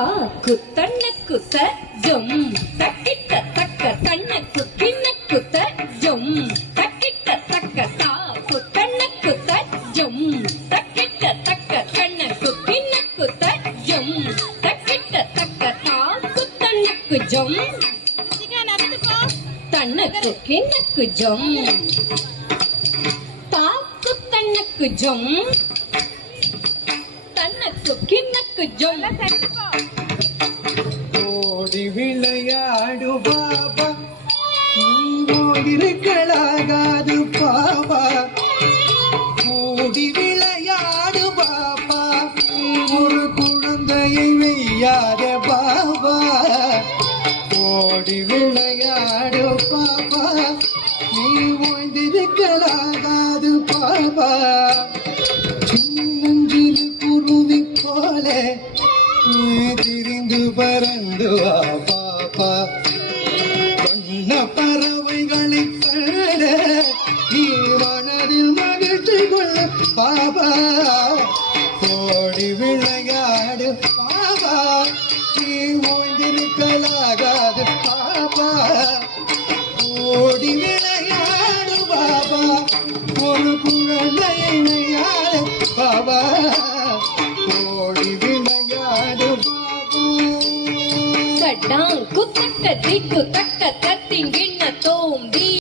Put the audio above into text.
குத்தண்ண குத்த ஜொம் தக்கிட்ட தக்க தண்ண குக்கிண்ண குத்த ஜொம் தக்கிட்ட தக்க தா குத்தண்ண குத்த ஜொம் தக்கிட்ட தக்க தண்ண குக்கிண்ண குத்த ஜொம் தக்கிட்ட தக்க தா குத்தண்ணக்கு ஜொம் தண்ண குக்கிண்ணக்கு ஜொம் தா குத்தண்ணக்கு ஜொம் தண்ணக்கு கிண்ணக்கு ஜொம் ஓடி விளையாடு பாபா இருக்கலாகாது பாபா ஓடி விளையாடு பாபா ஒரு குழந்தையை வெய்யாத பாபா ஓடி விளையாடு பாபா நீ ஓய்ந்திருக்கலாகாது பாபா சின்னஞ்சிறு குருவி போல திரிந்து பறந்து வா பாப்பா வண்ண பறவைகளை கண்ட நீ மனதில் மகிழ்ச்சி கொள்ள பாபா ஓடி விளையாடு பாபா நீ ஓய்ந்திருக்கலாகாது பாபா ஓடி விளையாடு பாபா ஒரு குழந்தையை விளையாடு பாபா ஓடி விளையாடு பாபா சட்டாங் குத்தக்க திக்கு தக்க